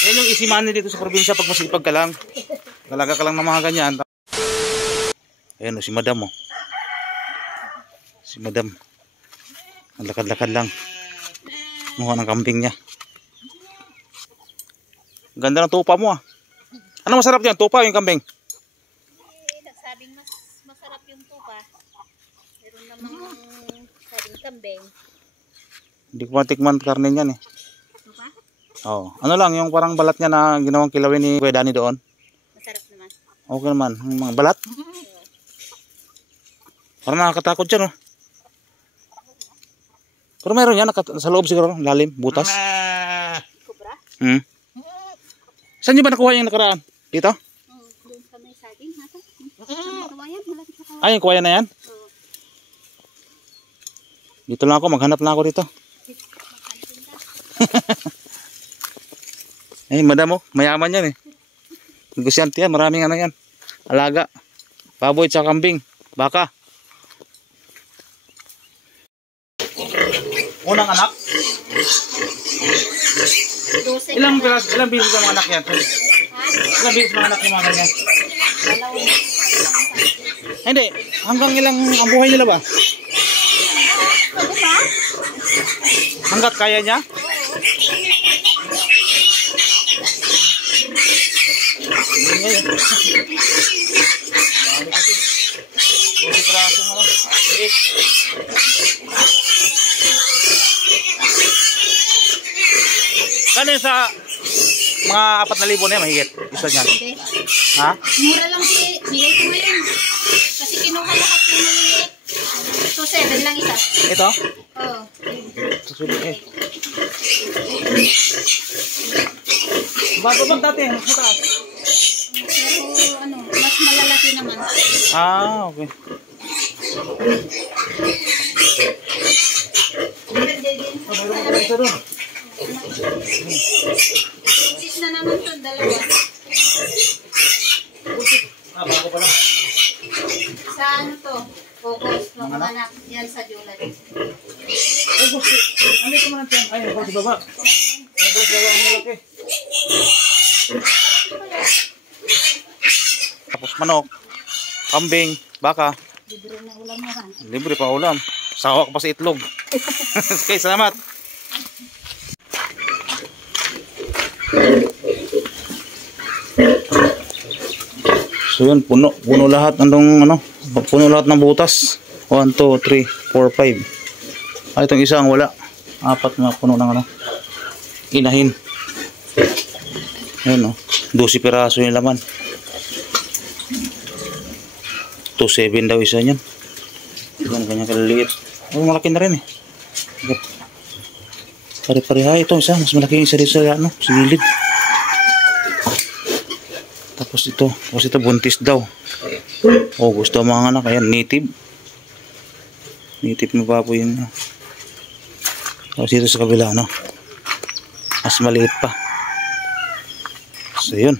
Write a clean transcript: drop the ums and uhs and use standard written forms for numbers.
Yan yung easy money dito sa probinsya pag masipag ka lang. Talaga ka lang ng mga ganyan. Ayan o, si madam o. Si madam. Ang lakad-lakad lang. Mukha ng kambing niya. Ganda ng tupa mo ah. Ano masarap yan? Tupa o yung kambing? Nagsabing mas masarap yung tupa. Meron namang sabing kambing. Hindi ko matikman karne niyan eh. Tupa? Oo. Ano lang, yung parang balat niya na ginawang kilawin ni Kuya Danny doon. Masarap naman. Okay naman. Yung mga balat. Parang nakakatakot dyan oh. Pero meron yan. Sa loob siguro. Lalim. Butas. Kubra? Saan nyo ba nakuha yung nakaraan? Dito? Doon sa may saging. Nasa? Sa kawayan. Malapit sa kawayan. Ay, yung kuwaya na yan? Dito lang ako. Maghanap lang ako dito. Eh, madam oh. Mayaman yan eh. Negosyante yan. Maraming ano yan. Alaga. Baboy at kambing. Baka. Unang anak? 12. Ilang bisis ang anak yan? Ilang bisis ang anak yung mga ganyan? Hindi. Hanggang ilang ang buhay nila ba? Hanggat kaya niya? Kano yung sa mga 4,000 na yan, mahigit? Isa niyan. Ha? Mura lang bigay ko ngayon. Kasi kinuha lahat yung maliliit. 2,700 lang isa. Ito? Oo. Susunod eh. Bago bang dati? Mataas? Pero ano, mas malalaki naman. Ah, okay. Isa doon. Isis na naman ito, dalawa. Ah, bago pala. Sa ano to? Focus, mga anak. Yan sa July. Ay, gusto. Ano ito man yan? Ay, ako sa baba. Ay, ako sa baba ang malaki. Tapos manok, kambing, baka. Libre na ulam naman. Libre pa ulam. Sawa ka pa sa itlog. Okay, salamat. So yun, puno lahat ng ano, puno lahat ng butas. 1, 2, 3, 4, 5. Ah, itong isa ang wala. 4 na puno ng ano, inahin. Ayun oh, 12 piraso yung laman. 2,700 daw isa niyan. Ganyan kaliliit. Oh, malaki na rin eh. Pare-pareha ito isa, mas malaki yung isa dito sa ano, sa gilid. Tapos ito buntis daw. Oh, gusto mga anak, ayan, native na baboy yun. Tapos dito sa kabila, no, mas maliit pa. So yun.